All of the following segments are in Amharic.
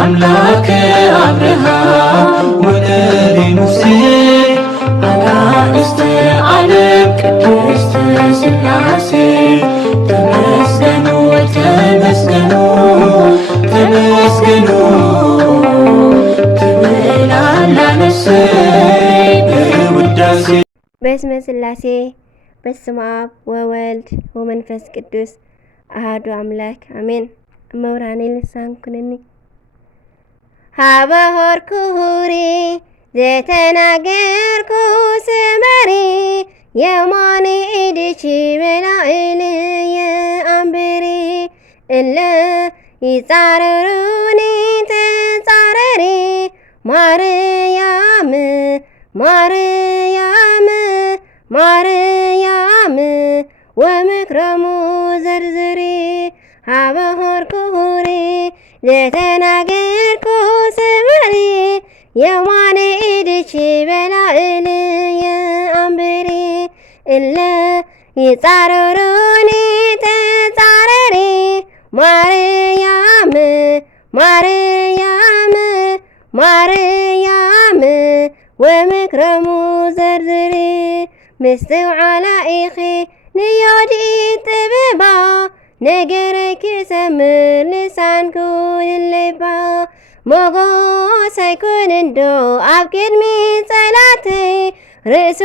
አምላከ አብርሃም ወለደ ሙሴ አጋዕዝተ ዓለም ቅድስት ሥላሴ ተመስገኑ ተመስገኑ ተመስገኑ ትብላላ ነፍሰይ በውዳሴ። በስመ ሥላሴ በስመ አብ ወወልድ ወመንፈስ ቅዱስ አሐዱ አምላክ አሜን። እመብርሃኔ ልሳን ኩነኒ ሀበሆርኩ ሁሪ ዘተናገርኩ ስመሪ የማኔ እድቺ በላዕልየ አንብሪ እለ ይጻረሩኒ ተጻረሪ ማርያም ማርያም ማርያም ወምክረሙ ዘርዝሪ ሀበሆርኩ ሁሪ ዘተናገርኩ ስመሪ የማኔ እድቺ በላዕልየ አንብሪ እለ ይጻረሩኒ ተጻረሪ ማርያም ማርያም ማርያም ወምክረሙ ዘርዝሪ ምስትውዓላኢኺ ንዮዲት ጥበባ ነገረኪ ሰምር ልሳንኩ ይለይባ ሞጎስ ኣይኮን እንዶ ኣብ ቅድሚ ጸላተይ ርእሱ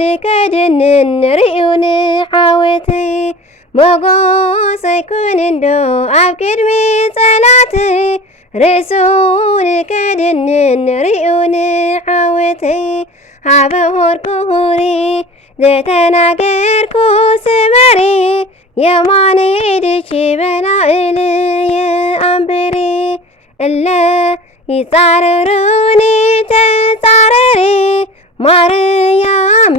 ንከድንን ርእዩ ንዓወተይ ሞጎስ ኣይኮን እንዶ ኣብ ቅድሚ ጸላተይ ርእሱ ንከድንን ርእዩ ንዓወተይ ሀበሆርኩ ሁሪ ዘተናገርኩ ስመሪ የማኔ እድቺ በላዕልየ አንብሪ እለ ይጻረሩኒ ተጻረሪ ማርያም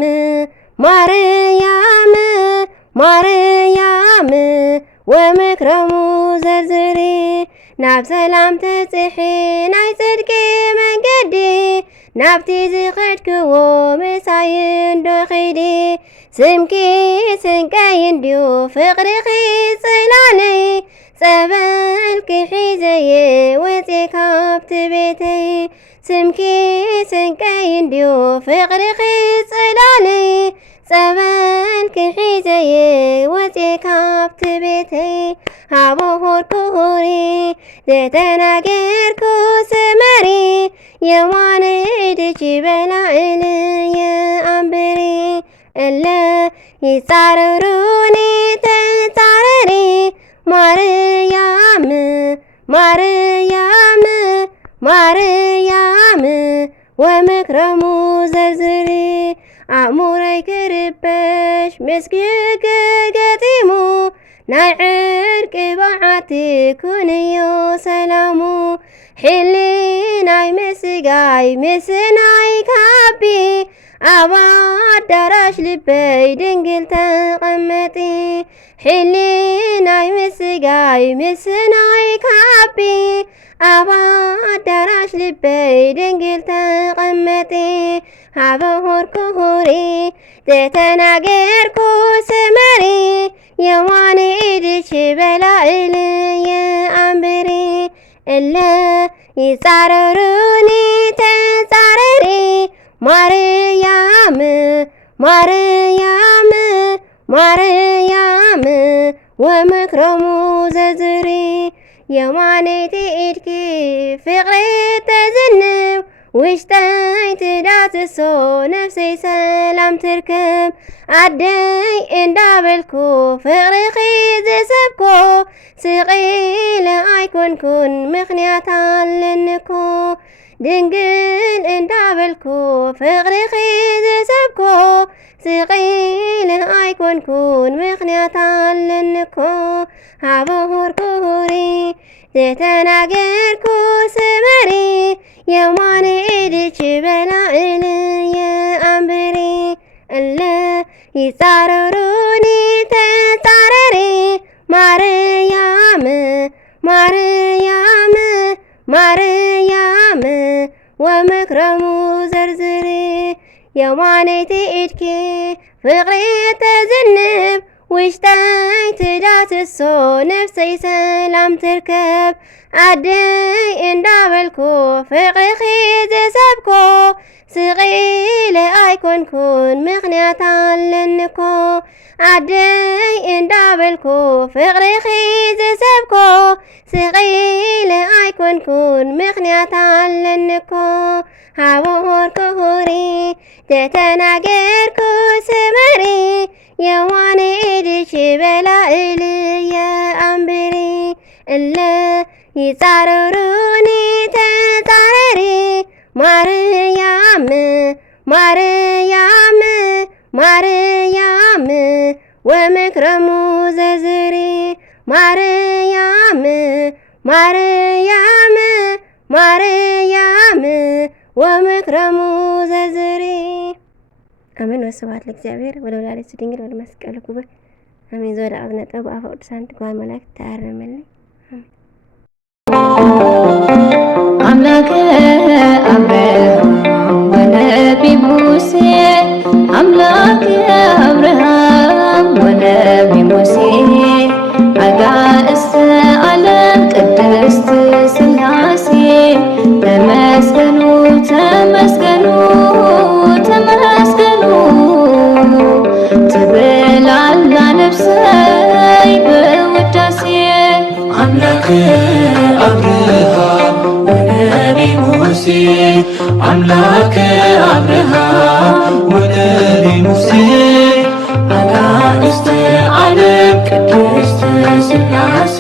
ማርያም ማርያም ወምክረሙ ዘርዝሪ ናብ ሰላም ተጽሒ ናይ ጽድቂ መንገዲ ናብቲ ዝኸድክዎ መሳይን ዶ ኸይዲ ስምኪ ስንቀይ እንድዩ ፍቕርኺ ጽላለይ ጸበልኪ ሒዘየ ወፄ ካብቲ ቤተይ ስምኪ ስንቀይ እንድዩ ፍቕርኺ ጽላለይ ጸበልኪ ሒዘየ ወፄ ካብቲ ቤተይ ሀበሆርኩ ሁሪ ዘተናገርኩ ስመሪ የማነ እድቺ በላዕልየ አንብሪ እለ ይጻረሩኒ ተጻረሪ ማርያም ማርያም ማርያም ወምክረሙ ዘርዝሪ ኣእሙረይ ክርበሽ ምስግግ ገጢሙ ናይ ዕርቂ በዓቲ ኩንዮ ሰላሙ ሕሊናይ ምስጋይ ምስናይ ካቢ ኣብ ኣዳራሽ ልበይ ድንግል ተቐመጢ ሕሊናይ ምስጋይ ምስናይ ካቢ ኣብ ኣዳራሽ ልበይ ድንግል ተቐመጢ ሀበሆርኩ ሁሪ ዘተናገርኩ ስመሪ የማኔ እድቺ በላዕልየ አንብሪ እለ ይጻረሩኒ ተጻረሪ ማርያም ማርያም ማርያም ወምክረሙ ዘርዝሪ የማነይቲ ኢድኪ ፍቕሪ ተዝንብ ውሽጠይ ትዳስሶ ነፍሰይ ሰላም ትርከብ ኣደይ እንዳበልኩ ፍቕርኺ ዝሰብኮ ስቒለ ኣይኮንኩን ምኽንያት ኣለንኮ ድንግል እንዳበልኩ ፍቕርኺ ዝሰብኮ ስቒለ ኣይኮንኩን ምኽንያት ኣለንኮ ሀበሆርኩ ሁሪ ዘተናገርኩ ስመሪ የማነ እድቺ በላዕልየ አንብሪ እለ ይጻረሩኒ ተጻረሪ ማርያም ማርያም ማርያም ወምክረሙ ዘርዝሪ የማነይቲ ኢድኪ ፍቕሪ ተዝንብ وشتاي تداتسو نفسي سلام تركب عدي اندابلكو فقري خيز سبكو سغيلي ايكون كون مغنياتا لنكو عدي اندابلكو فقري خيز سبكو سغيلي ايكون كون مغنياتا لنكو هاور كهوري تتناجركو سمري يواني إيديش بلا إلي يا أمبري إلا يتعرروني تتعرري مريم مريم مريم ومكرمو ززري مريم مريم مريم ومكرمو ززري አሜን። ወስብሐት ለእግዚአብሔር ወለወላዲቱ ድንግል ወለመስቀሉ ክቡር አሜን። ዘወደ አዝነ ጠብ አፈቅድ ሳንት ጓል መላእክት ተአረመልኝ አምላከ አብርሃም ወነቢ ሙሴ አምላከ አብርሃም ወነቢ ሙሴ አጋእዝተ ዓለም ቅድስት ሥላሴ ተመስገኑ ተመስገኑ ተመስገኑ ትብላላ ነፍሰይ በውዳሴ አምላከ አብርሃም ወነቢ ሙሴ አምላከ አብርሃም ወነቢ ሙሴ አጋእዝተ ዓለም ቅድስት ሥላሴ